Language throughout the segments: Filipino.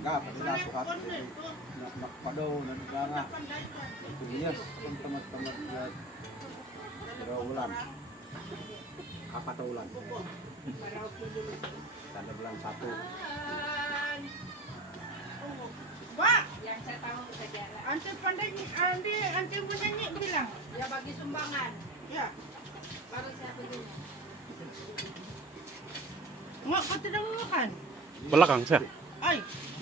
Enggak, padila po ka. Nakpadaw, naniganga. Yes, kung tamat-tamat na. Pero ulan. Apat na ulan. Tanda bulan satu. Wah, Yang saya tahu saja ante pandai ni, ante ante mo nyanyi bilang. Ya bagi sumbangan. Ya. Baru saya begini. Nggak kau tidak mau makan. Belakang saya. Ay,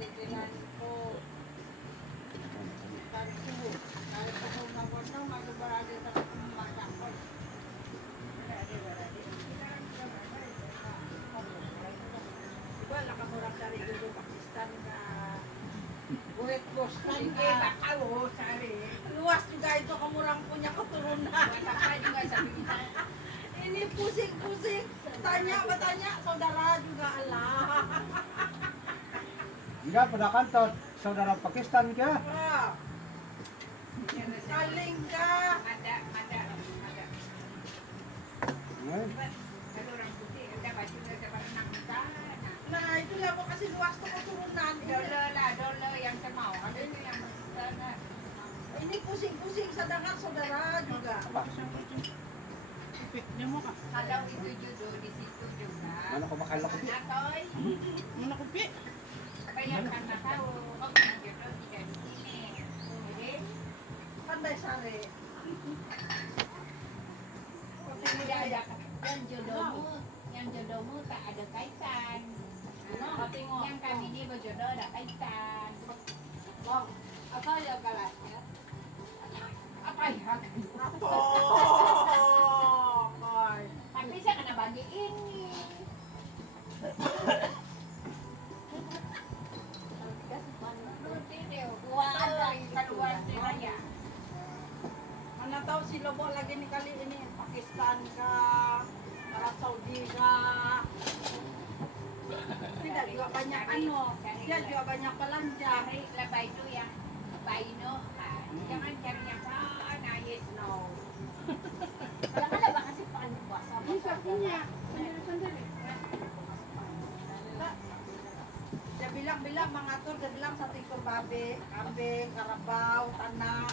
Jalan ko. Kartu. Kalau ko bara di sa di. Diba nakamurang dari dulu Pakistan ka. Buhet Boston ka. Bakaw, sari. Luas juga itu kamurang punya keturunan. Apa juga sabi kita. Ini pusing-pusing. Tanya bertanya saudara juga Allah. Enggak, pada kantor saudara Pakistan ka. Wah. Saling ka. Ada, ada, ada. Kalau orang putih ada baju ada berenang di sana. nah itulah mau kasih luas tuh keturunan. Dole lah, dole yang saya mau. Ada itu yang sana. Ini pusing-pusing sedangkan saudara juga. Dia mau kak? Kalau itu jodoh di situ juga. Mana ko makain ako? Atoy, Mana kopi? apa yang tahu, oh jodoh tidak di sini. Jadi, Pandai sare. tidak ada yang jodohmu, yang jodohmu tak ada kaitan. Yang kami ini berjodoh ada kaitan. Bang, apa ya? Apa. Tapi saya kena bagi ini. Mana tahu si Lobo lagi nih kali ini Pakistan ka, Arab Saudi ka. Tidak juga banyak ano, dia juga banyak belanja. Lebay itu yang baino. Jangan cari yang sana yes no. Kadang ada bang kasih pakan puasa. Bisa punya. Dia bilang-bilang mengatur, dia bilang satu ekor babi, kambing, karabau, tanah.